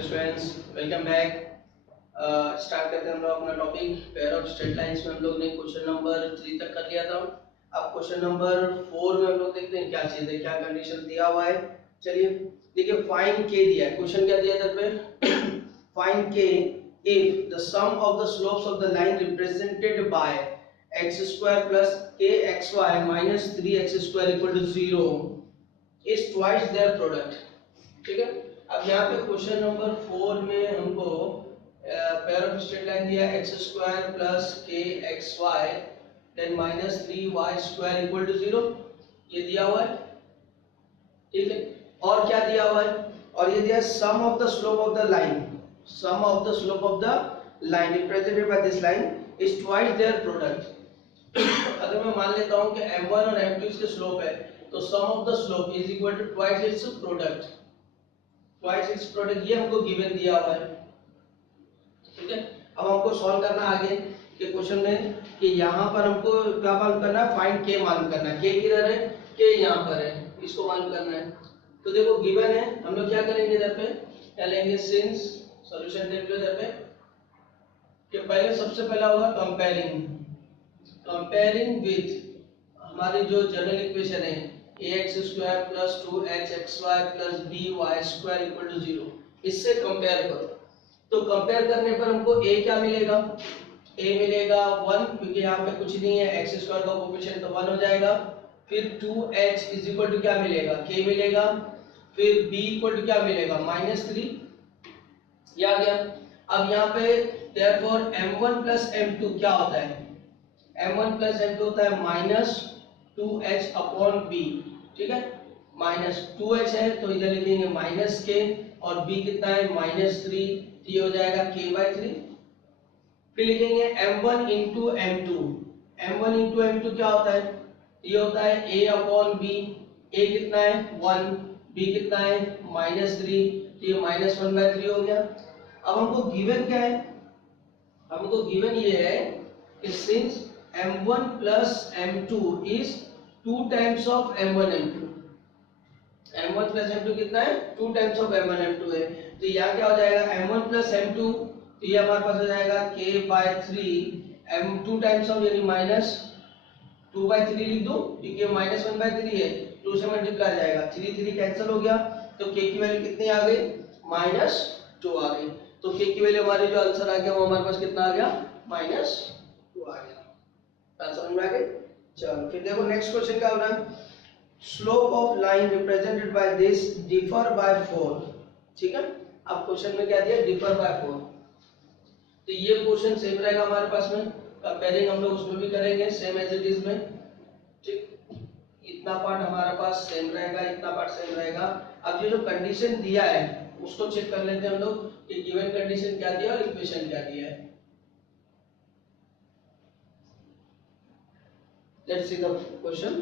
Dear students, welcome back. Start करते हैं हम लोग अपना topic pair of straight lines में। हम लोग ने क्वेश्चन नंबर 3 तक कर लिया था। अब क्वेश्चन नंबर 4 में हम लोग देखते हैं क्या चीज है, क्या कंडीशन दिया हुआ है। चलिए देखिए, फाइंड के दिया है। क्वेश्चन क्या दिया इधर पे find K if the sum of the slopes of the line represented by x² plus kxy minus 3x² equal to 0 is twice their product। ठीक है, अब यहाँ पे क्वेश्चन नंबर 4 में हमको पेयर ऑफ स्ट्रेट लाइन दिया x² plus kxy then minus 3y² equal to 0, ये दिया हुआ है। ठीक है, और क्या दिया हुआ है, और ये दिया sum of the slope of the line, sum of the slope of the line represented by this line is twice their product. अगर मैं मान लेता हूं कि m1 और m2 इसके स्लोप है, तो sum of the slope is equal to twice its product, twice its product. ये हमको गिवन दिया हुआ है। ठीक है, अब हमको सॉल्व करना आगे के क्वेश्चन में कि यहाँ पर हमको क्या मालूम करना है, फाइंड के मालूम करना है। के किधर है, के यहाँ पर है, इसको मालूम करना है। तो देखो गिवन है, हम लोग क्या करेंगे इधर पे, क्या लेंगे, सिंस सॉल्यूशन देख लो इधर पे कि पहले सबसे पहला होगा कंपेयरिंग, कंपेयरिंग विथ हमारी जो जनरल इक्वेशन है ax² plus 2hxy plus by² equal to 0, इससे कंपेयर करो। तो कंपेयर करने पर हमको a क्या मिलेगा, a मिलेगा 1, क्योंकि यहाँ पे कुछ नहीं है, x² का कोएफिशिएंट तो 1 हो जाएगा। फिर 2h इज इक्वल टू क्या मिलेगा, k मिलेगा। फिर b इक्वल टू क्या मिलेगा, -3, ये आ गया। अब यहाँ पे therefore m1 plus m2 क्या होता है, m1 plus m2 होता है -2h अपॉन b। ठीक है, -2h है तो इधर लिखेंगे -k, और b कितना है -3, तो ये हो जाएगा k/3। फिर लिखेंगे m1 into m2, m1 into m2 क्या होता है, ये होता है a अपॉन b। a कितना है 1, b कितना है -3, तो ये -1/3 हो गया। अब हमको गिवन क्या है, हमको गिवन ये है कि since m1 plus m2 is 2 times of m1 m2, m1 plus m2 कितना है 2 times of m1 m2 है। तो यहाँ क्या हो जाएगा m1 plus m2, तो ये हमारे पास हो जाएगा k/3 m2 times of यानी -2/3 लिख दो, क्योंकि -1/3 है, 2 से मल्टीप्लाई जाएगा, 3 3 कैंसिल हो गया, तो k की वैल्यू कितनी आ गई, -2 आ गई। तो k की वैल्यू हमारी जो आंसर आ गया वो हमारे पास कितना आ गया, -2 आ गया। बात समझ में आ गई। चलो फिर देखो नेक्स्ट क्वेश्चन क्या हो रहा है, slope of line represented by this differ by 4। ठीक है, अब क्वेश्चन में क्या दिया, डिफर बाय 4, तो ये क्वेश्चन सेम रहेगा हमारे पास में। कंपेयरिंग हम लोग उसमें भी करेंगे सेम एज इट इज में। ठीक, इतना पार्ट हमारे पास सेम रहेगा, इतना पार्ट सेम रहेगा। अब ये जो कंडीशन दिया है उसको चेक कर लेते हैं हम लोग कि गिवन कंडीशन क्या दिया और इक्वेशन क्या दिया है। Let's see the question.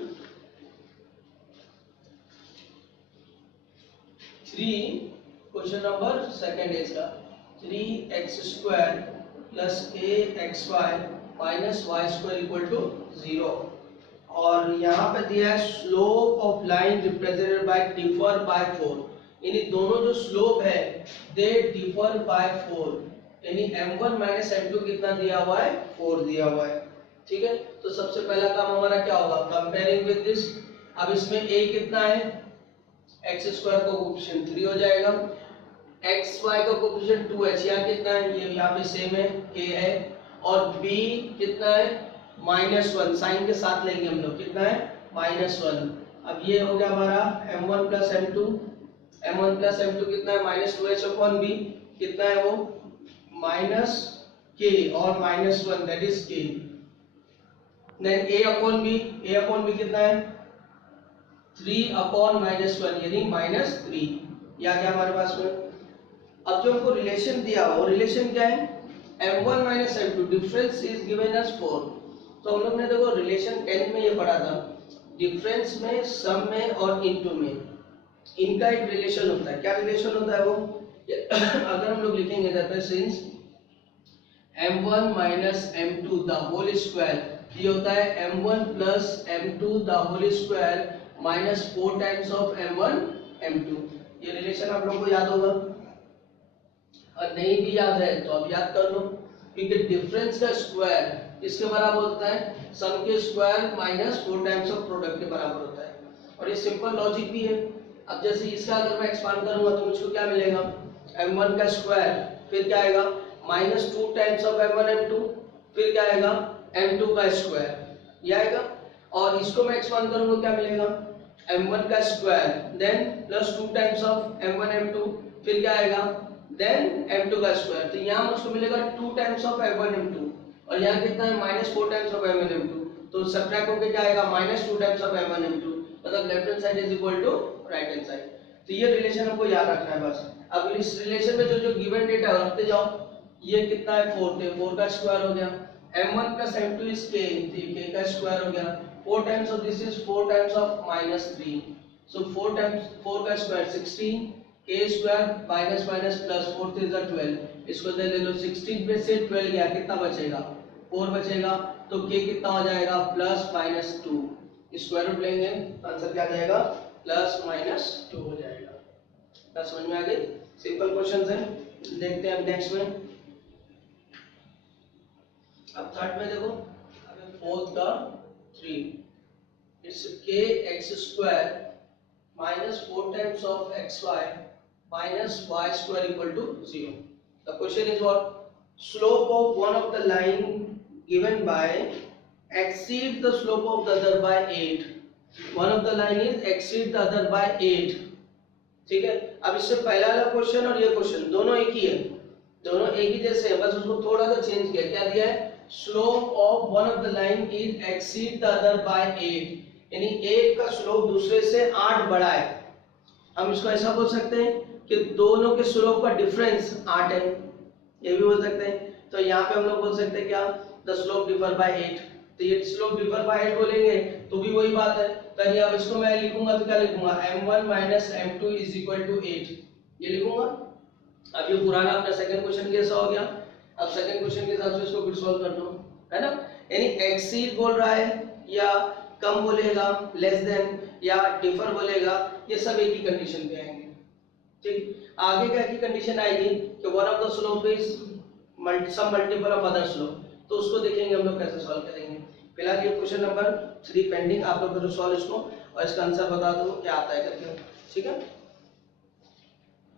3 question number second है इसका, 3x² plus kxy minus y² equal to 0, और यहाँ पे दिया है slope of line represented bye differ by 4, यानी दोनों जो स्लोप है दे डिफर बाय 4, यानी m1 minus m2 कितना दिया हुआ है, 4 दिया हुआ है। ठीक है, तो सबसे पहला काम हमारा क्या होगा, कंपेयरिंग विद दिस। अब इसमें a कितना है, x² का कोएफिशिएंट 3 हो जाएगा, xy का कोएफिशिएंट 2h, यहाँ कितना है, ये यहाँ पे सेम है, k है, और b कितना है -1, साइन के साथ लेंगे हम लोग, कितना है -1। अब ये हो गया हमारा m1 plus m2, m1 plus m2 कितना है -2h अपॉन b, कितना है वो -k और -1 that is k। Then a upon b कितना है 3 upon -1 यानी -3, ये आ गया हमारे पास में। अब जो हमको रिलेशन दिया वो रिलेशन क्या है, m1 minus m2 difference is given as 4। तो हम लोग ने देखो रिलेशन 10 में ये पढ़ा था, डिफरेंस में, सम में और इनटू में इनका एक रिलेशन होता है। क्या रिलेशन होता है वो, अगर हम लोग लिखेंगे इधर पे since m1 minus m2 the whole square, ये होता है m1 plus m2 the whole square minus 4 times of m1 m2। ये रिलेशन आप लोगों को याद होगा। और नहीं भी याद है तो अब याद कर लो, क्योंकि डिफरेंस का स्क्वायर इसके बराबर होता है सम के square minus 4 times of product के बराबर होता है, और ये सिंपल लॉजिक भी है। अब जैसे इसका अगर मैं एक्सपांड करूंगा तो मुझको क्या मिलेगा, m1 का स्क्वायर, फिर क्या आएगा minus 2 times of m1 m2, फिर क्या आएगा m2 का स्क्वायर, ये आएगा। और इसको मैं एक्सपांड करूंगा क्या मिलेगा, m1 का square then plus 2 times of m1 m2, फिर क्या आएगा देन m2 का स्क्वायर। तो यहाँ मुझको मिलेगा 2 टाइम्स ऑफ m1 m2, और यहाँ कितना है minus 4 times of m1 m2, तो सब्ट्रैक्ट होके क्या आएगा minus 2 times of m1 m2, मतलब left hand side is equal to right hand side. तो ये रिलेशन हमको याद रखना है बस। अब इस रिलेशन में जो जो गिवन डेटा रखते जाओ, ये कितना है 4 थे, 4 का स्क्वायर हो गया, m1 plus m2 is k, तो k का स्क्वायर हो गया, 4 times of this is 4 times of minus 3, so 4 times 4 का square 16, k square minus minus plus 4 3 जा 12, इसको दे ले लो 16 पे से 12 गया कितना बचेगा 4 बचेगा, तो k कितना हो जाएगा प्लस माइनस 2, स्क्वायर रूट लेंगे तो आंसर क्या आ जाएगा प्लस माइनस 2 हो जाएगा। क्या समझ में आ गई, सिंपल क्वेश्चंस है। देखते हैं अब नेक्स्ट में। अब थर्ड में देखो, अब फोर्थ का 3 it's k x square minus 4 times of xy minus y square equal to 0. The question is what? Slope of one of the line given by exceed the slope of the other by 8. One of the line is exceed the other by 8. ठीक है। अब इससे पहला वाला question और ये question दोनों एक ही है, दोनों एक ही जैसे है, बस उसको थोड़ा सा चेंज किया। क्या दिया है, slope of one of the line is exceed the other by 8, यानी 8 का स्लोप दूसरे से 8 बड़ा है। हम इसको ऐसा बोल सकते हैं कि दोनों के स्लोप का डिफरेंस 8 है, ये भी बोल सकते हैं। तो यहाँ पे हम लोग बोल सकते हैं क्या, द स्लोप डिफर बाय 8, तो ये स्लोप डिफर बाय 8 बोलेंगे तो भी वही बात है। तो अब इसको मैं लिखूंगा तो क्या लिखूंगा, m1 minus m2 is equal to 8, ये लिखूंगा। अब ये पुराना अपना सेकंड क्वेश्चन कैसा हो गया, अब सेकंड क्वेश्चन के हिसाब से इसको फिर सॉल्व कर दो, है ना। यानी एक्सीड बोल रहा है या कम बोलेगा, लेस देन या डिफर बोलेगा, ये सब एक ही कंडीशन पे आएंगे। ठीक, आगे क्या की कंडीशन आएगी कि one of the slope is some multiple of other slope, तो उसको देखेंगे हम लोग कैसे सॉल्व करेंगे। फिलहाल ये क्वेश्चन नंबर 3 पेंडिंग, आप लोग जरूर सॉल्व इसको और इसका आंसर बता दो क्या आता है करके, ठीक है।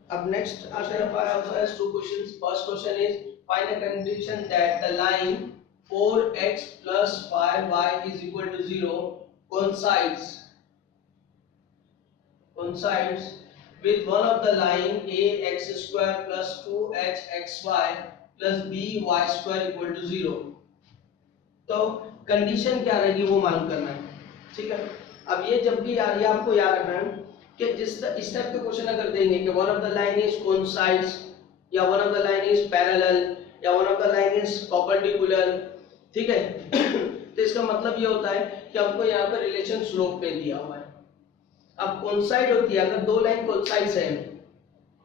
अब नेक्स्ट आता है also has two questions. First question is find a condition that the line 4x plus 5y is equal to 0 coincides with one of the line ax square plus 2hxy plus by square equal to 0. तो condition क्या रहेगी वो मालूम करना है, ठीक है। अब ये जब भी यार ये आपको याद रखना है कि जिस इस टाइप के क्वेश्चन अगर देंगे कि one of the line is coincides या one of the line is parallel या one of the line is perpendicular, ठीक है तो इसका मतलब ये होता है कि हमको यहाँ पे रिलेशन स्लोप पे दिया हुआ है। अब कोइंसाइड होती है, अगर दो लाइन कोइंसाइड्स है,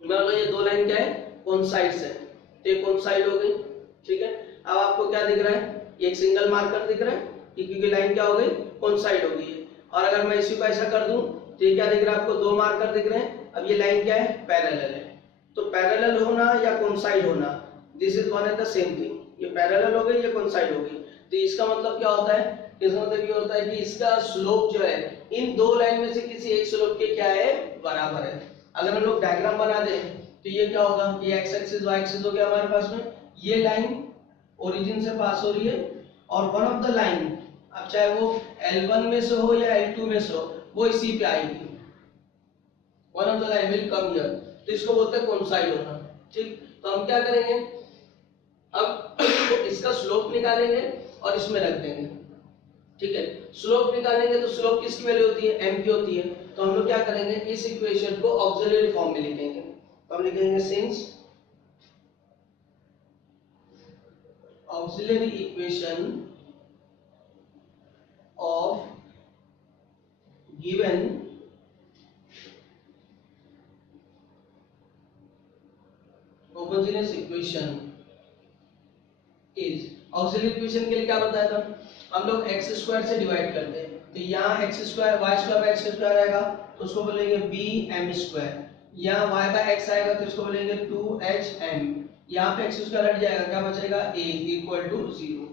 मान लो ये दो लाइन क्या है कोइंसाइड्स है, तो ये कोइंसाइड हो गई, ठीक है। अब आपको क्या दिख रहा है, एक सिंगल मार्कर दिख रहा है क्योंकि लाइन क्या हो गई कोइंसाइड हो गई है। और अगर मैं इसी को ऐसा कर दूं तो ये क्या दिख रहा है आपको, दो मार्कर दिख रहे हैं। अब ये लाइन क्या है पैरेलल है, तो पैरेलल होना या कोइंसाइड होना this is one and the same thing, ये पैरेलल हो गई ये कोइंसाइड हो गई। तो इसका मतलब क्या होता है, इसका मतलब ये होता है कि इसका स्लोप जो है इन दो लाइन में से किसी एक स्लोप के क्या है बराबर है। अगर हम लोग डायग्राम बना दें तो ये क्या होगा, ये एक्स एक्सिस वाई एक्सिस हो गया हमारे पास में, ये लाइन ओरिजिन से पास हो रही है और वन ऑफ द लाइन, अब चाहे वो L1 में से हो या L2 में से हो, वो इसी पे आएगी, one of the line will come here, तो इसको बोलते हैं कोइंसाइड होना, ठीक। तो हम क्या करेंगे, अब इसका स्लोप निकालेंगे और इसमें रख देंगे, ठीक है। स्लोप निकालेंगे तो स्लोप किसकी वैल्यू होती है, m की होती है। तो हम लोग क्या करेंगे, इस इक्वेशन को ऑक्सिलरी फॉर्म में लिखेंगे, तो हम लिखेंगे since auxiliary equation of given homogeneous equation is, auxiliary equation के लिए क्या बताया था, हम लोग x स्क्वायर से डिवाइड करते हैं, तो यहाँ x square y square by x square आएगा तो उसको बोलेंगे bm स्क्वायर, यहाँ y बाय x आएगा तो इसको बोलेंगे 2hm, यहाँ पे एक्स स्क्वायर हट जाएगा, क्या बचेगा a इक्वल टू 0।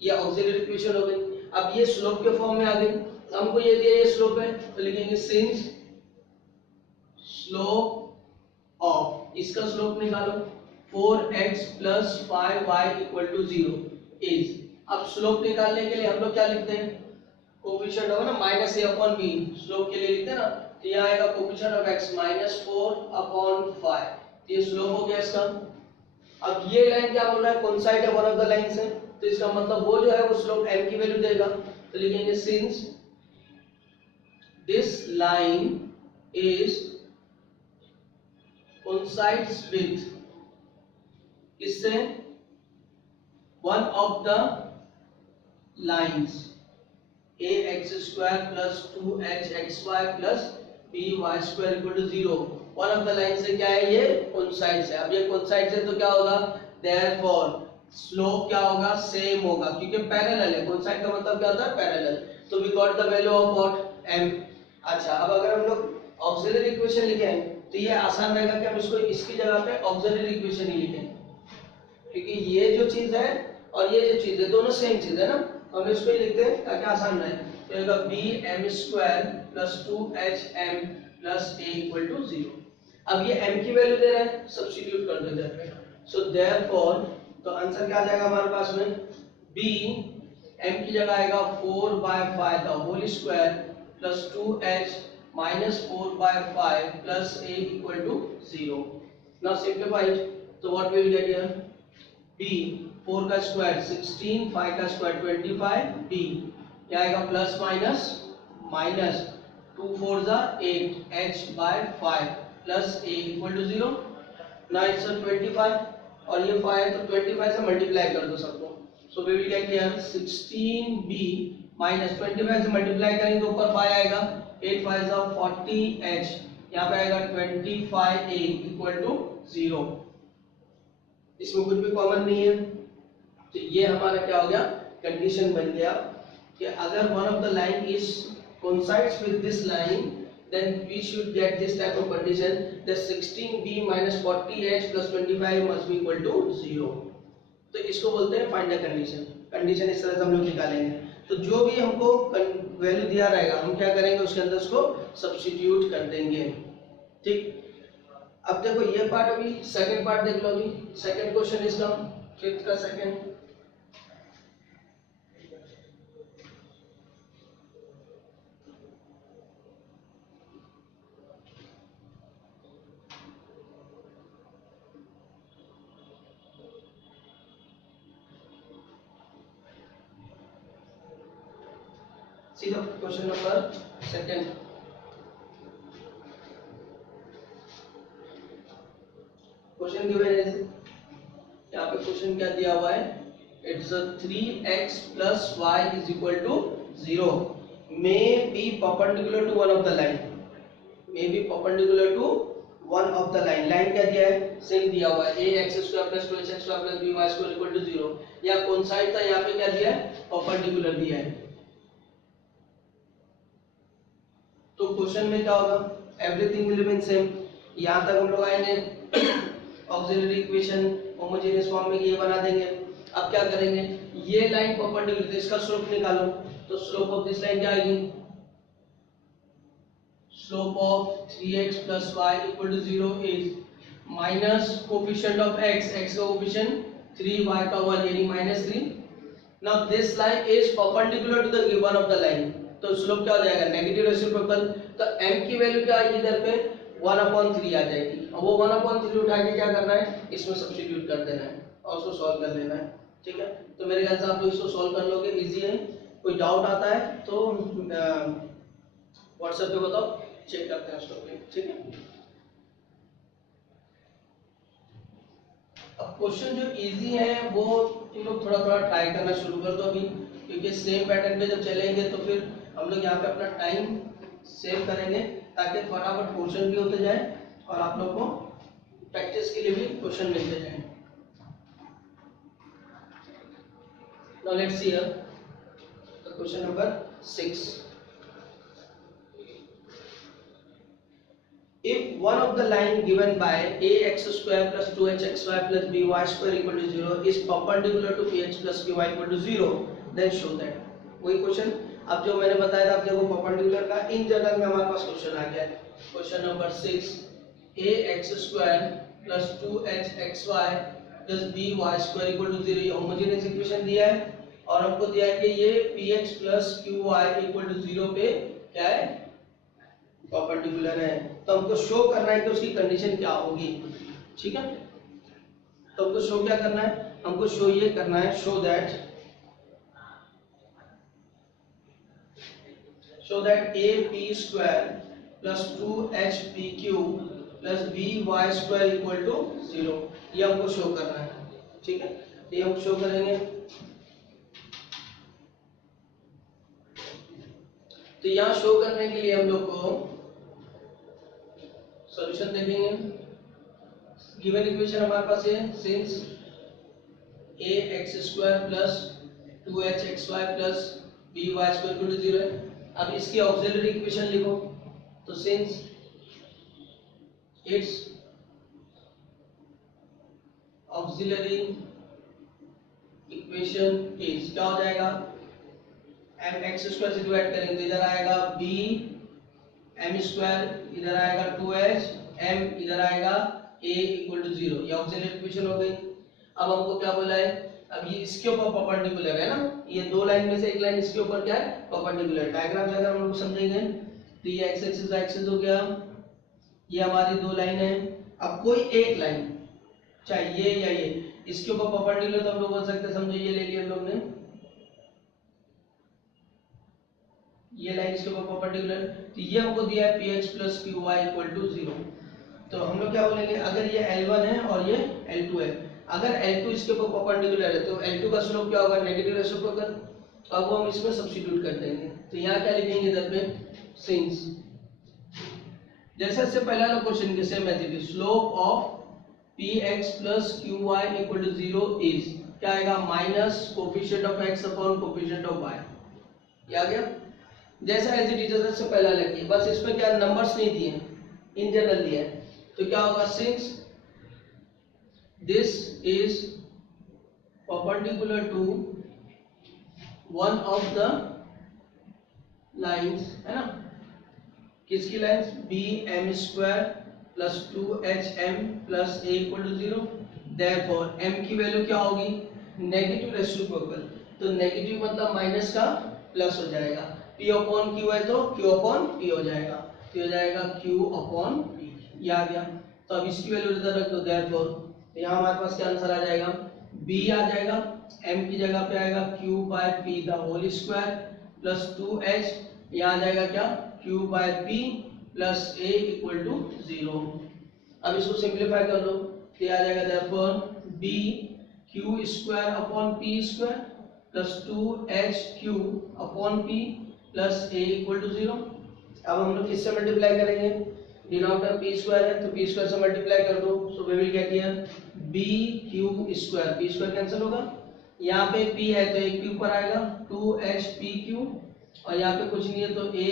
ये ऑक्सिलरी इक्वेशन हो गई। अब ये स्लोप के फॉर्म में आ गई, हमको ये दिया ये स्लोप है तो लिखेंगे सिंस स्लोप ऑफ, इसका स्लोप निकालो 4x plus 5y equal to 0 is. अब स्लोप निकालने के लिए हम लोग क्या लिखते हैं, कोफिशिएंट होगा ना minus a upon b, slope के लिए लिखते हैं ना, तो यहाँ आएगा coefficient of x minus 4 upon 5, तो ये स्लोप हो गया इसका। अब ये लाइन क्या बोल रहा है, कौन साइड है, वन ऑफ द लाइन है, तो इसका मतलब वो जो है वो स्लोप m की वैल्यू देगा, तो लिखेंगे since this line is coincides with इससे one of the lines ax square plus 2hxy plus by square equal to 0, one of the line से क्या है, ये coincides है। अब ये coincides है तो क्या होगा, therefore स्लोप क्या होगा, सेम होगा, क्योंकि पैरेलल है, coincide का मतलब क्या होता है, पैरेलल। तो we got the value of what m। अच्छा, अब अगर हम लोग ऑक्सिलरी इक्वेशन लिखें तो ये आसान रहेगा कि हम इसको इसकी जगह पे ऑक्सिलरी इक्वेशन ही लिखें, क्योंकि ये जो चीज है और ये जो चीज है दोनों सेम चीज है ना, तो हम इसको ही लिखते हैं ताकि आसान रहे। तो ये होगा bm square plus 2hm plus a equal to 0। अब ये m की वैल्यू दे रहा है, सब्स्टिट्यूट कर देते हैं, सो देयरफॉर तो आंसर क्या आ जाएगा हमारे पास में, b m की जगह आएगा 4/5 का whole square plus 2h minus 4/5 plus a equal to 0. Now simplify it. So what we will get here? b 4 का स्क्वायर 16, 5 का स्क्वायर 25, b क्या आएगा प्लस माइनस माइनस 2 4 जा 8 h by 5 plus a equal to 0. Now it's 25 और ये 5 है तो 25 से मल्टीप्लाई कर दो सबको, so we will get here 16b minus 25 से मल्टीप्लाई करेंगे तो ऊपर 5 आएगा, 8 5 जा 40h, यहाँ पे आएगा 25a इक्वल टू 0। इसमें कुछ भी कॉमन नहीं है, तो ये हमारा क्या हो गया, कंडीशन बन गया कि अगर one of the line is coincides with this line then we should get this type of condition that 16b minus 40h plus 25 must be equal to 0। तो इसको बोलते हैं फाइंड द कंडीशन। कंडीशन इस तरह से हम लोग निकालेंगे, तो जो भी हमको वैल्यू दिया रहेगा हम क्या करेंगे, उसके अंदर उसको सब्स्टिट्यूट कर देंगे, ठीक। अब देखो ये पार्ट, अभी सेकंड पार्ट देख लो, अभी सेकंड क्वेश्चन इसका, फिफ्थ का second. See the question number second. Question given is, यहाँ पे क्वेश्चन क्या दिया हुआ है, it's a 3x plus y is equal to 0 may be perpendicular to one of the line, may be perpendicular to one of the line। Line क्या दिया है, same दिया हुआ है ax square plus 2h square plus by square equal to 0। या कौन side था, यहाँ पे क्या दिया है, परपेंडिकुलर दिया है। तो क्वेश्चन में क्या होगा, एवरीथिंग विल रिमेन सेम। यहाँ तक हम लोग आएंगे ऑक्सिलरी इक्वेशन होमोजेनियस फॉर्म में ये बना देंगे। अब क्या करेंगे, ये लाइन परपेंडिकुलर, इसका स्लोप निकालो, तो स्लोप ऑफ दिस लाइन क्या आएगी, slope of 3x plus y equal to 0 is minus coefficient of x, x का कोफिशिएंट 3, y का 1 यानी -3। now this line is perpendicular to the given of the line, तो slope क्या हो जाएगा, negative reciprocal, तो m की वैल्यू क्या आएगी इधर पे 1/3 आ जाएगी। अब वो 1/3 उठा के क्या करना है, इसमें सब्स्टिट्यूट कर देना है और उसको सॉल्व कर लेना है, ठीक है। तो मेरे ख्याल से आप लोग इसको सॉल्व कर लोगे, इजी है। कोई डाउट आता है तो व्हाट्सएप पे बताओ, चेक करते हैं उसको, ठीक है। अब क्वेश्चन जो इजी है वो तुम लोग थोड़ा थोड़ा ट्राई करना शुरू कर दो अभी, क्योंकि सेम पैटर्न पे जब चलेंगे तो फिर हम लोग यहाँ पे अपना टाइम सेव करेंगे ताकि फटाफट क्वेश्चन भी होते जाए और आप लोग को प्रैक्टिस के लिए भी क्वेश्चन मिलते जाए। Now let's see here the question number 6। if one of the line given by ax square plus 2hxy plus by square equal to 0 is perpendicular to px plus qy equal to 0, then show that. वही question अब जो मैंने बताया था, आप देखो perpendicular का in general में हमारे पास क्वेश्चन आ गया है। Question number 6, ax square plus 2hxy plus by square equal to 0 ये होमोजेनियस इक्वेशन दिया है और हमको दिया है कि ये px plus qy equal to 0 पे क्या है, परपेंडिकुलर है। तो हमको शो करना है कि उसकी कंडीशन क्या होगी, ठीक है। तो हमको शो क्या करना है, हमको शो ये करना है, show that a p square plus 2hpq plus by square equal to 0, ये हमको शो करना है, ठीक है। ये हम शो करेंगे। तो यहाँ शो करने के लिए हम लोग को सॉल्यूशन देखेंगे। गिवन इक्वेशन हमारे पास है, since ax square plus 2hxy plus by square equal to 0 है। अब इसकी ऑक्सिलरी इक्वेशन लिखो। तो since it's auxiliary equation is, क्या हो जाएगा, mx स्क्वायर से डिवाइड करेंगे तो इधर आएगा b m स्क्वायर, इधर आएगा 2h m, इधर आएगा a इक्वल टू 0, ये ऑक्सिलरी इक्वेशन हो गई। अब हमको क्या बोला है, अब ये इसके ऊपर परपेंडिकुलर है ना, ये दो लाइन में से एक लाइन इसके ऊपर क्या है, परपेंडिकुलर। डायग्राम से अगर हम लोग समझेंगे तो ये एक्स एक्सिस वाई एक्सिस हो गया, ये हमारी दो लाइन है। अब कोई एक लाइन चाहे ये या ये इसके ऊपर परपेंडिकुलर, तो हम लोग बोल सकते हैं, समझो ये ले लिया हम लोग ने, ये लाइन इसके ऊपर परपेंडिकुलर, तो ये हमको दिया है px plus qy equal to 0। तो हम लोग क्या बोलेंगे, अगर ये L1 है और ये L2 है, अगर L2 इसके ऊपर परपेंडिकुलर है तो L2 का स्लोप क्या होगा, नेगेटिव रेसिप्रोकल। तो अब वो हम इसमें सब्स्टिट्यूट कर देंगे। तो यहाँ क्या लिखेंगे इधर पे, सिंस, जैसे इससे पहला वाला क्वेश्चन के सेम है, slope of px plus qy equal to 0 is, क्या आएगा, minus coefficient of x upon coefficient of y, ये आ गया। जैसा एज इट इज से पहला लगी, बस इसमें क्या नंबर्स नहीं दिए, इन जनरल दिया है। तो क्या होगा, since this is perpendicular to one of the lines, है ना, किसकी lines, B M square plus 2hm plus a equal to 0, therefore m की वैल्यू क्या होगी, नेगेटिव रेसिप्रोकल। तो नेगेटिव मतलब माइनस का प्लस हो जाएगा, p अपॉन q है तो q अपॉन p हो जाएगा, तो हो जाएगा q अपॉन p, ये आ गया। तो अब इसकी वैल्यू इधर रख दो, देयरफॉर तो यहाँ हमारे पास क्या आंसर आ जाएगा, b आ जाएगा, m की जगह पे आएगा q by p the whole square plus 2h, यहाँ आ जाएगा क्या, q by p plus a equal to 0। अब इसको सिंप्लीफाई कर लो, तो आ जाएगा therefore b q square upon p square plus 2hq upon p plus a equal to 0। अब हम लोग किससे मल्टीप्लाई करेंगे, डिनोमिनेटर p स्क्वायर है तो p स्क्वायर से मल्टीप्लाई कर दो, so we will get here b q square, p square cancel होगा, यहाँ पे p है तो एक p ऊपर आएगा 2hpq, और यहाँ पे कुछ नहीं है तो a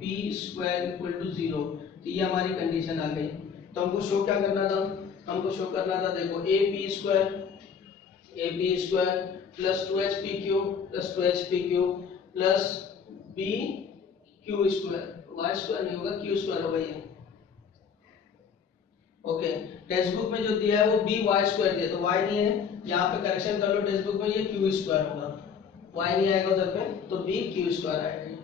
p square equal to 0। तो ये हमारी कंडीशन आ गई। तो हमको शो क्या करना था, हमको शो करना था, देखो a p square plus 2hpq plus 2hpq plus b q square, y square नहीं होगा, q स्क्वायर होगा ये, ओके। टेक्स्ट बुक में जो दिया है वो b y स्क्वायर दिया, तो y नहीं है, यहाँ पे करेक्शन कर लो, टेक्स्ट बुक में ये q स्क्वायर होगा, y नहीं आएगा उधर पे, तो b q स्क्वायर आएगा,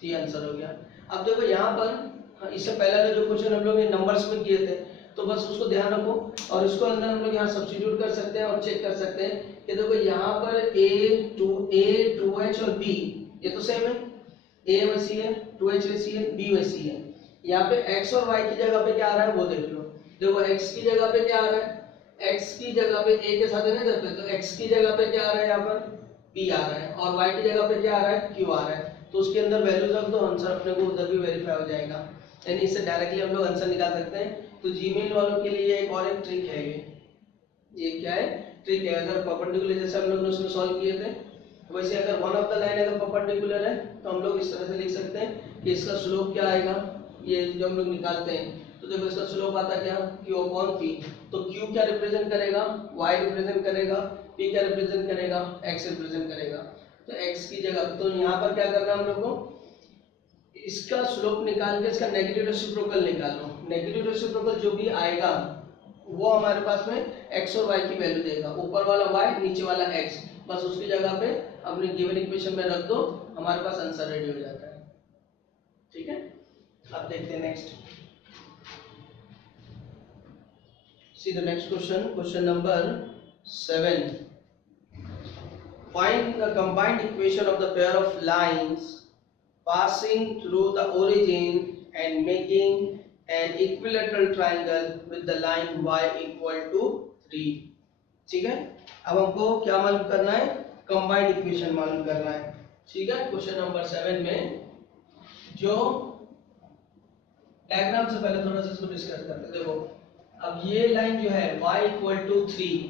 तो ये आंसर हो गया। अब देखो यहाँ पर इससे पहले जो क्वेश्चन हम लोग ने नंबर्स में किए थे, तो बस उसको ध्यान रखो और उसको अंदर हम लोग यहाँ सब्स्टिट्यूट कर सकते हैं और चेक कर सकते हैं कि देखो यहाँ पर a 2h और b ये तो सेम है, a वैसी है, 2h वैसी है, b वैसी है। यहाँ पे x और y की जगह पे क्या आ रहा है वो देख लो, देखो x की जगह पे क्या आ रहा है, x की जगह पे a के साथ है ना इधर पे, तो x की जगह पे क्या आ रहा है, यहाँ पर p आ रहा है, और y की जगह पे क्या आ रहा है, q आ रहा है। तो उसके अंदर वैल्यूज रख दो, आंसर अपने को उधर भी वेरीफाई हो जाएगा, यानी इससे डायरेक्टली हम लोग आंसर निकाल सकते हैं। तो जीमेल वालों के लिए एक और एक ट्रिक है, ये क्या है, ट्रिक है। अगर परपेंडिकुलर जैसे हम लोग ने उसमें सॉल्व किए थे, वैसे अगर वन ऑफ द लाइन अगर परपेंडिकुलर है तो हम लोग इस तरह से लिख सकते हैं कि इसका स्लोप क्या आएगा, ये जो हम लोग निकालते हैं तो देखो इसका स्लोप आता क्या, q अपॉन p। तो q क्या रिप्रेजेंट करेगा, y रिप्रेजेंट करेगा, p क्या रिप्रेजेंट करेगा, x रिप्रेजेंट करेगा। तो x की जगह, तो यहाँ पर क्या करना है हम लोग को, इसका स्लोप निकाल के इसका नेगेटिव रेसिप्रोकल निकालो। नेगेटिव रेसिप्रोकल जो भी आएगा वो हमारे पास में x और y की वैल्यू देगा, ऊपर वाला y नीचे वाला x, बस उसकी जगह पे अपने गिवन इक्वेशन में रख दो, हमारे पास आंसर रेडी हो जाता है। ठीक है, अब देखते हैं next. See the next question, question number 7। Find the combined equation of the pair of lines passing through the origin and making an equilateral triangle with the line y equal to 3। ठीक है, अब हमको क्या मालूम करना है, combined equation मालूम करना है। ठीक है, क्वेश्चन नंबर 7 में जो डायग्राम से पहले थोड़ा सा इसको डिस्कस करते हैं। देखो अब ये लाइन जो है y इक्वल टू 3,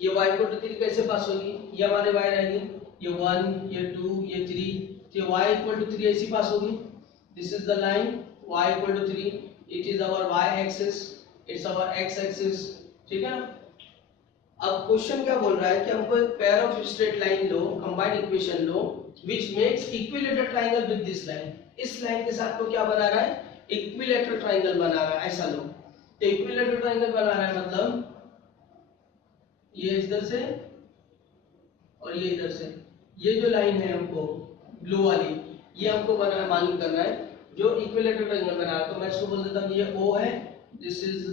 ये y इक्वल टू 3 कैसे पास होगी, ये हमारे y रहेगी, ये 1, ये 2, ये 3, तो y इक्वल टू 3 ऐसी पास होगी। This is the line y equal to 3, it is our y axis, it's our x axis. ठीक है, अब क्वेश्चन क्या बोल रहा है कि हमको एक pair of straight line low, combined equation low which makes equilateral triangle with this line. इस लाइन के साथ को क्या बना रहा है, इक्विलेटरल ट्रायंगल बना रहा है, ऐसा लो। तो इक्विलेटरल ट्रायंगल बना रहा है मतलब ये इधर से और ये इधर से, ये जो लाइन है हमको ब्लू वाली, ये हमको बना मालूम करना है जो इक्विलेटरल ट्रायंगल बना रहा है। तो मैं इसको बोल देता हूँ ये O है, this is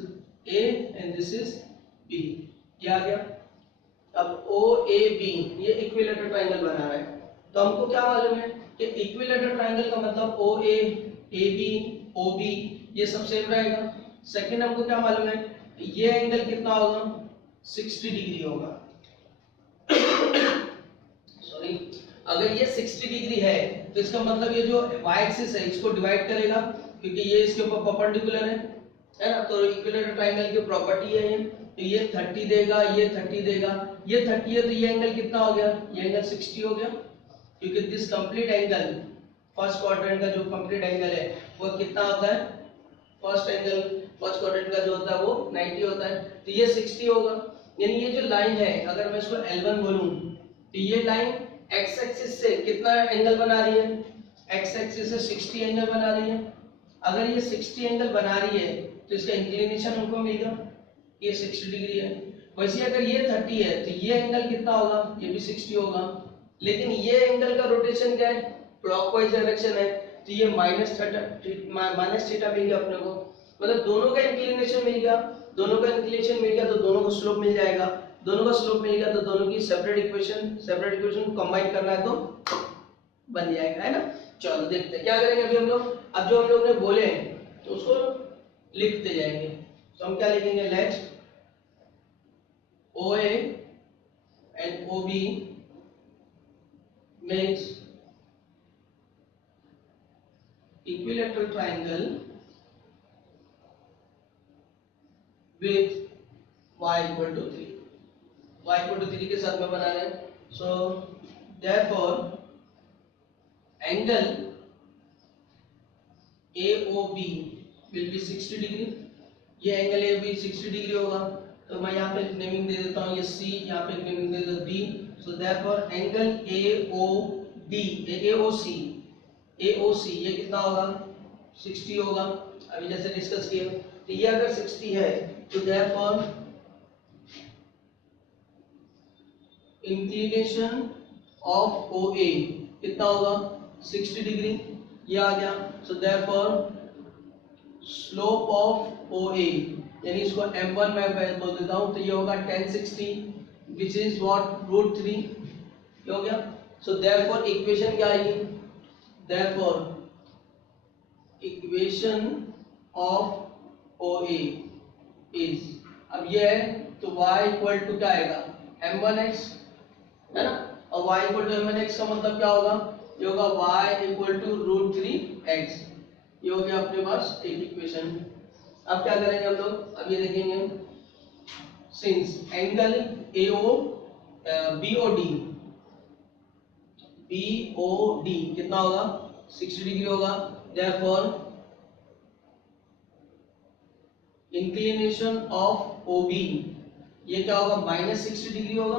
A and this is B, ये आ गया। अब OAB ये इक्विलेटरल ट्रायंगल बना रहा है, तो हमको क्या मालूम है कि इक्विलेटरल ट्रायंगल का मतलब OA, AB, OB ये सब सेम रहेगा। सेकंड हमको क्या मालूम है, ये एंगल कितना होगा, 60 डिग्री होगा। सॉरी, अगर ये 60 डिग्री है तो इसका मतलब ये जो y एक्सिस है इसको डिवाइड करेगा, क्योंकि ये इसके ऊपर परपेंडिकुलर है ना। तो इक्विलेटरल ट्रायंगल की प्रॉपर्टी है ये, तो ये 30 देगा, ये 30 देगा, ये 30 है, तो ये एंगल कितना हो गया, ये एंगल 60 हो गया, क्योंकि this complete angle first quadrant का जो कंप्लीट एंगल है वो कितना होता है, फर्स्ट एंगल फर्स्ट क्वाड्रेंट का जो होता है वो 90 होता है, तो ये 60 होगा। यानी ये जो लाइन है अगर मैं इसको L1 बोलूं तो ये लाइन x एक्सिस से कितना एंगल बना रही है, x एक्सिस से 60 एंगल बना रही है। अगर ये 60 एंगल बना रही है तो इसका इंक्लिनेशन हमको मिलेगा, ये 60 डिग्री है। वैसे अगर ये 30 है तो ये एंगल कितना होगा, ये भी 60 होगा। लेकिन ये एंगल का रोटेशन क्या है, क्लॉकवाइज डायरेक्शन है, तो ये माइनस थीटा मिल गया अपने को, मतलब दोनों का इंक्लिनेशन मिल गया, दोनों का इंक्लिनेशन मिल गया तो दोनों को स्लोप मिल जाएगा, दोनों का स्लोप मिल गया तो दोनों की सेपरेट इक्वेशन को कंबाइन करना है तो बन जाएगा, है ना। चलो देखते हैं क्या करेंगे अभी हम लोग। अब जो हम लोग ने बोले तो उसको लिखते जाएंगे। तो हम क्या लिखेंगे, late OA and OB makes equilateral triangle with y equal to 3, y equal to 3 के साथ में बना रहे हैं। सो therefore angle AOB will be 60 degree, ये एंगल AB 60 डिग्री होगा। तो मैं यहाँ पे नेमिंग दे देता हूँ, ये C, यहाँ पे नेमिंग दे देता हूँ D। सो therefore एंगल AOC ये कितना होगा, 60 होगा। अभी जैसे डिस्कस किया, तो ये अगर 60 है तो therefore इंक्लिनेशन ऑफ OA कितना होगा, 60 डिग्री, ये आ गया। सो therefore स्लोप ऑफ OA यानी इसको m1 मैं बोल देता हूँ, तो ये होगा 1060 which is what √3, ये हो गया। सो therefore इक्वेशन क्या आएगी, therefore equation of OA is, अब ये है तो y इक्वल टू क्या आएगा, m1x, है ना। और y इक्वल टू m1x का मतलब क्या होगा, ये होगा y इक्वल टू √3x, ये हो गया अपने पास एक इक्वेशन। अब क्या करेंगे हम लोग, अब ये देखेंगे, सिंस एंगल BOD कितना होगा, 60 डिग्री होगा, therefore इंक्लिनेशन ऑफ OB ये क्या होगा, -60 डिग्री होगा,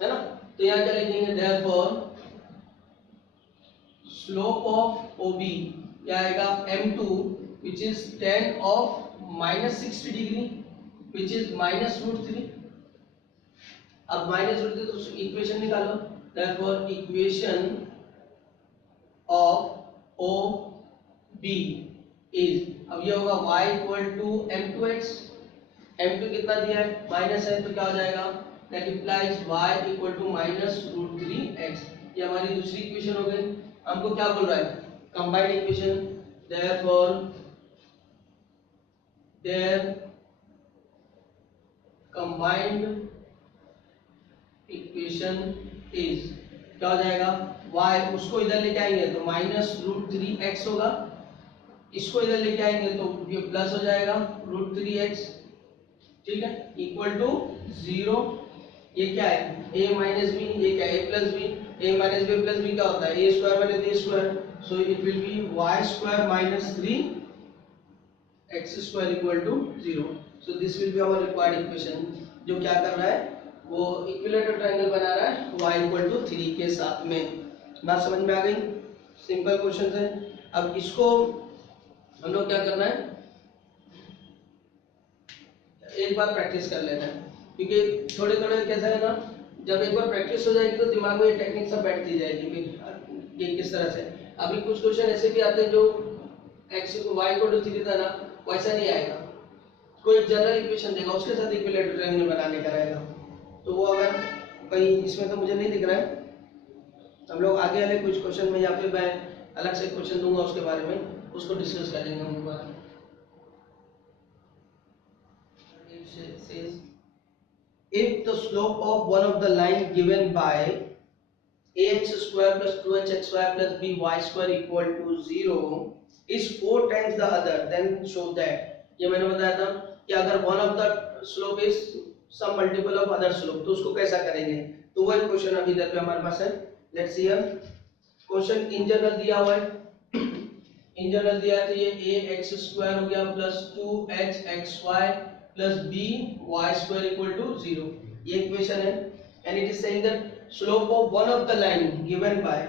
है ना। तो यहाँ क्या लिखेंगे, देयरफॉर स्लोप ऑफ OB क्या आएगा, m2 which is tan of -60 degree which is -√3। अब -√3 तो इक्वेशन निकालो, therefore equation of OB is, अब ये होगा y equal to m2x, m2 कितना दिया है, माइनस है, तो क्या हो जाएगा, that implies y equal to -√3x। ये हमारी दूसरी इक्वेशन हो गई। हमको क्या बोल रहा है, combined equation, therefore their combined equation is, क्या हो जाएगा, y उसको इधर लेके आएंगे तो -√3x होगा, इसको इधर लेके आएंगे तो ये प्लस हो जाएगा √3x, ठीक है, इक्वल टू 0। ये क्या है, a माइनस बी, ये क्या है, a plus B, a minus B plus B क्या होता है, a square minus b square, so it will be y square minus 3x square equal to 0। So this will be our required equation, जो क्या कर रहा है, वो equilateral triangle बना रहा है y इक्वल टू 3 के साथ में। बात समझ में आ गई, सिंपल क्वेश्चन है। अब इसको हम लोग क्या करना है, एक बार प्रैक्टिस कर लेना है, क्योंकि थोड़े थोड़े कैसा है ना, जब एक बार प्रैक्टिस हो जाएगी तो दिमाग में ये टेक्निक सब बैठती जाएगी कि ये किस तरह से। अभी कुछ क्वेश्चन ऐसे भी आते हैं जो x y को 3 था ना, वैसा नहीं आएगा, कोई जनरल इक्वेशन देगा उसके साथ इक्विलेटरल ट्रायंगल बनाने का रहेगा, तो वो अगर कहीं इसमें तो मुझे नहीं दिख रहा है, हम लोग आगे वाले कुछ क्वेश्चन में या फिर मैं अलग से क्वेश्चन दूंगा उसके बारे में, उसको डिस्कस करेंगे हम लोग। If the slope of one of the line given by ax square plus 2hxy plus by square equal to 0 is 4 times the other, then show that। ये मैंने बताया था कि अगर one of the slope is some multiple of other slope, तो उसको कैसा करेंगे, तो वही क्वेश्चन अभी इधर पे हमारे पास है। Let's see here, question in general दिया हुआ है, इन जनरल दिया है, तो ये ax स्क्वायर हो गया plus 2hxy plus by square equal to 0, ये इक्वेशन है। And it is saying that slope of one of the line given by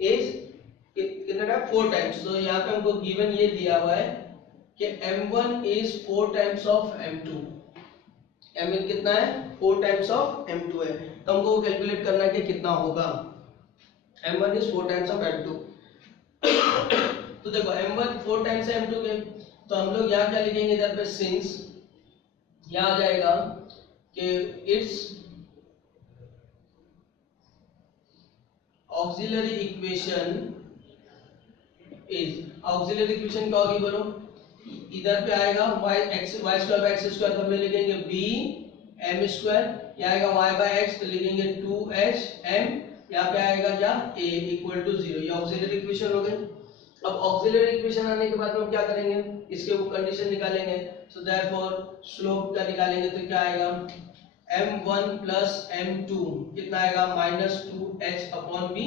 is कितना, 4 टाइम्स। तो यहाँ पे हमको गिवन ये दिया हुआ है कि m1 is 4 times of m2, m1 कितना है, 4 टाइम्स ऑफ m2 है, तो हमको कैलकुलेट करना है कि कितना होगा, m1 is 4 times of m2। तो देखो m1 4 टाइम्स है m2 के, तो हम लोग यहाँ क्या लिखेंगे, इधर पे सिंस यहाँ आ जाएगा कि it's auxiliary equation is, auxiliary equation क्या होगी बोलो, इधर पे आएगा y square by x square, तो हम लिखेंगे b m स्क्वायर, यहाँ आएगा y बाय x तो लिखेंगे 2h m, यहाँ पे आएगा क्या a इक्वल टू 0, ये ऑक्सिलरी इक्वेशन हो गई। अब ऑक्सिलरी इक्वेशन आने के बाद हम क्या करेंगे, इसके वो कंडीशन निकालेंगे, सो देयरफॉर स्लोप का निकालेंगे, तो क्या आएगा, m1 प्लस m2 कितना आएगा, -2h अपॉन b,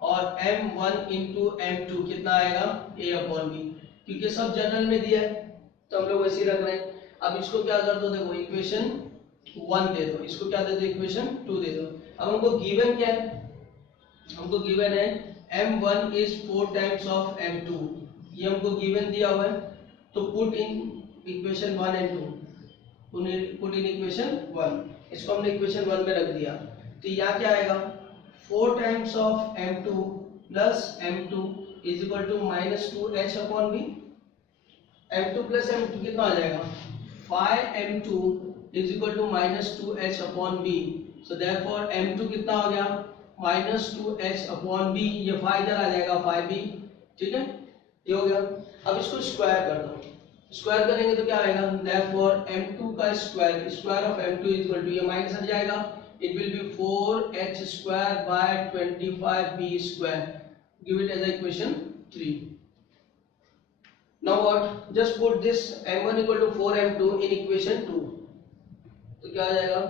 और m1 इंटू m2 कितना आएगा, a अपॉन b, क्योंकि सब जनरल में दिया है तो हम लोग वैसे ही रख रहे हैं। अब इसको क्या कर दो, देखो इक्वेशन 1 दे दो, इसको क्या दे दो, इक्वेशन 2 दे दो। अब हमको गिवन क्या है, हमको गिवन है m1 is 4 times of m2, ये हमको गिवन दिया हुआ है, तो put in equation 1 and 2, put in equation 1, इसको हमने इक्वेशन 1 में रख दिया, तो यहाँ क्या आएगा, 4 times of m2 plus m2 is equal to -2h upon b, m2 plus m2 कितना आ जाएगा, 5m2 is equal to -2h upon b, so therefore m2 कितना हो गया, -2h अपॉन b, ये 5 इधर आ जाएगा 5b, ठीक है, ये हो गया। अब इसको स्क्वायर कर दो, स्क्वायर करेंगे तो क्या आएगा, देयरफॉर m2 का square, square of m2 is equal to, ये माइनस हट जाएगा, it will be 4h square by 25b square, give it as equation 3। Now what, just put this m1 equal to 4m2 in equation 2, तो क्या आ जाएगा,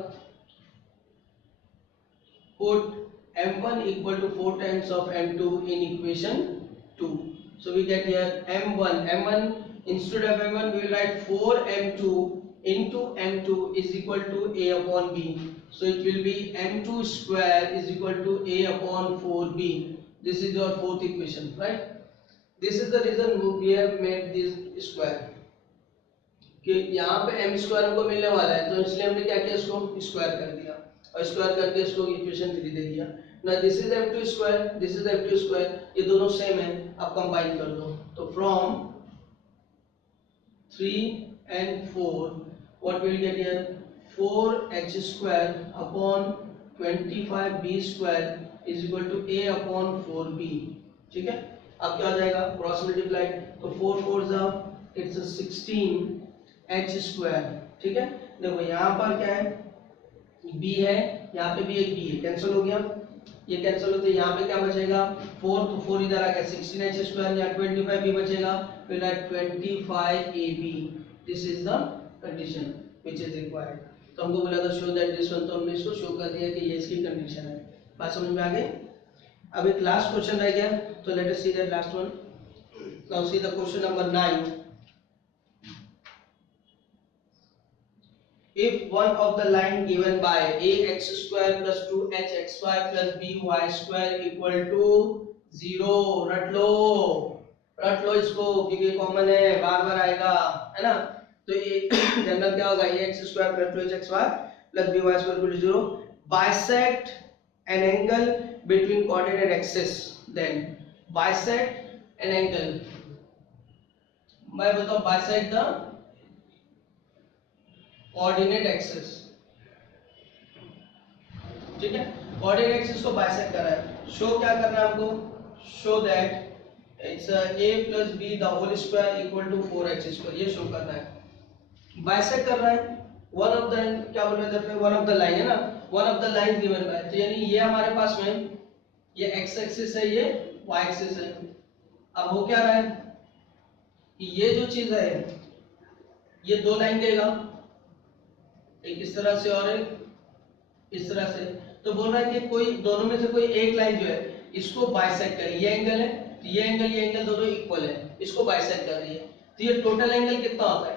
put m1 equal to 4 times of m2 in equation 2, so we get here m1 instead of m1 we will write 4m2 into m2 is equal to a upon b. So it will be m2 square is equal to a upon 4b. This is your fourth equation, right? This is the reason we have made this square कि यहाँ पे m square हमको मिलने वाला है, तो इसलिए हमने क्या किया, इसको स्क्वायर कर दिया और स्क्वायर करके इसको इक्वेशन 3 दे दिया ना. This is m2 square, this is m2 square, ये दोनों सेम है, आप कंबाइन कर दो. तो from 3 and 4 what we will get here, 4h square upon 25b square is equal to a upon 4b. ठीक है, अब क्या हो जाएगा, क्रॉस मल्टीप्लाई, तो 4 4 जा इट्स 16h स्क्वायर. ठीक है, देखो यहाँ पर क्या है, b है, यहाँ पे भी एक b है, कैंसिल हो गया, ये कैंसिल होते, यहाँ पे क्या बचेगा 4, तो 4 इधर आ गया, 16h स्क्वायर या 25b बचेगा, फिर 25ab. This is the condition which is required. तो हमको बोला था शो दैट दिस वन, तो हमने इसको शो कर दिया कि ये इसकी कंडीशन है. बात समझ में आ गई. अब एक लास्ट क्वेश्चन रह गया, तो let us see that last one. Now see the question number 9. If one of the line given by ax square plus 2hxy plus by square equal to 0, रट लो इसको क्योंकि कॉमन है, बार बार आएगा, है ना. तो ये जनरल क्या होगा, ax square plus 2hxy plus by square equal to 0 bisect an angle between coordinate axis. Then bisect an angle, मैं बताऊं bisect the कोऑर्डिनेट एक्सिस. ठीक है, कोऑर्डिनेट एक्सिस को बाइसेक्ट कर रहा है. शो क्या करना है हमको, show that it's a plus b the whole square equal to 4h square, ये शो करना है. बाइसेक्ट कर रहा है, वन ऑफ द, क्या बोल रहे थे, वन ऑफ द लाइन है ना, one of the line given bye, तो यानी ये हमारे पास में ये x एक्सिस है, ये y एक्सिस है. अब हो क्या रहा है कि ये जो चीज है ये दो लाइन देगा, एक इस तरह से और एक इस तरह से. तो बोल रहा है कि कोई दोनों में से कोई एक लाइन जो है इसको बाइसेक्ट करे. ये एंगल है, तो ये एंगल दोनों इक्वल है, इसको बाइसेक्ट कर रही है. तो ये टोटल एंगल कितना होता है,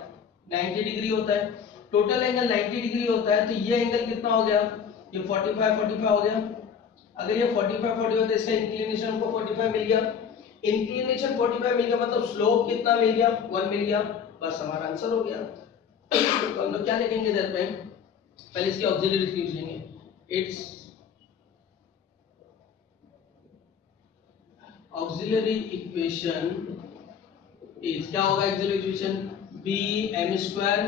90 डिग्री होता है. टोटल एंगल 90 डिग्री होता है, तो ये एंगल कितना हो गया, ये 45 हो गया. अगर ये 45 होता है, इसका इंक्लिनेशन हमको 45 मिल गया. इंक्लिनेशन 45 मिल गया मतलब स्लोप कितना मिल गया, 1 मिल गया. बस हमारा आंसर हो गया. तो हम लोग क्या लिखेंगे इधर पे, पहले इसकी ऑक्सिलरी लिख लेंगे. इट्स ऑक्सिलरी इक्वेशन इज, क्या होगा auxiliary equation, b m square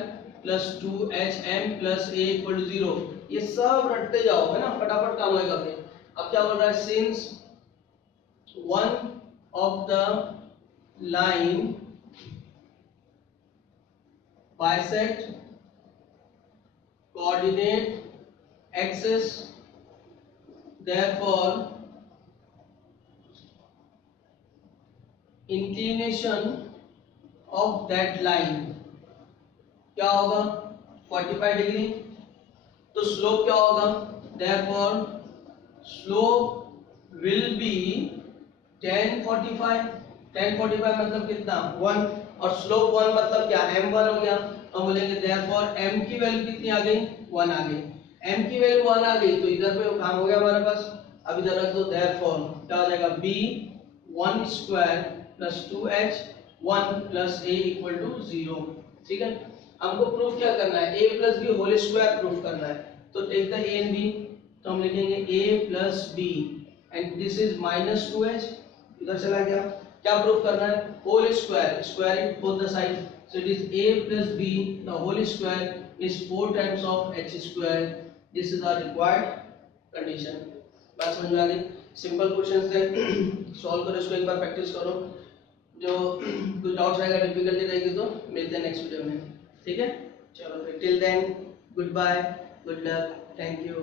plus 2hm plus a equal to 0. ये सब रटते जाओ, है ना, फटाफट काम होएगा. फिर अब क्या बोल रहा है, since one of the line bisect coordinate axis, therefore inclination of that line क्या होगा, 45 डिग्री. तो स्लोप क्या होगा, therefore slope will be tan 45 मतलब कितना, 1, और स्लोप 1 मतलब क्या, m1 हो गया. हम बोलेंगे therefore m की वैल्यू कितनी आ गई, 1 आ गई. m की वैल्यू 1 आ गई, तो इधर पे काम हो गया हमारे पास. अब इधर रख दो, therefore क्या हो जाएगा, b 1 square plus 2h 1 plus a equal to 0. ठीक है, हमको प्रूफ क्या करना है, a plus b whole square proof करना है. तो take the a and b, तो हम लिखेंगे a plus b and this is minus 2h, इधर चला गया. क्या प्रूफ करना है, whole square, square it both the side. So it is a plus b the whole square is 4 times of h square. this is our required condition. बात समझ में आ गई. सिंपल क्वेश्चंस थे, सॉल्व करो इसको, एक बार प्रैक्टिस करो. जो कुछ डाउट्स रहेगा, डिफिकल्टी रहेगी तो मिलते हैं नेक्स्ट वीडियो में. ठीक है, चलो फिर till then goodbye, good luck, thank you.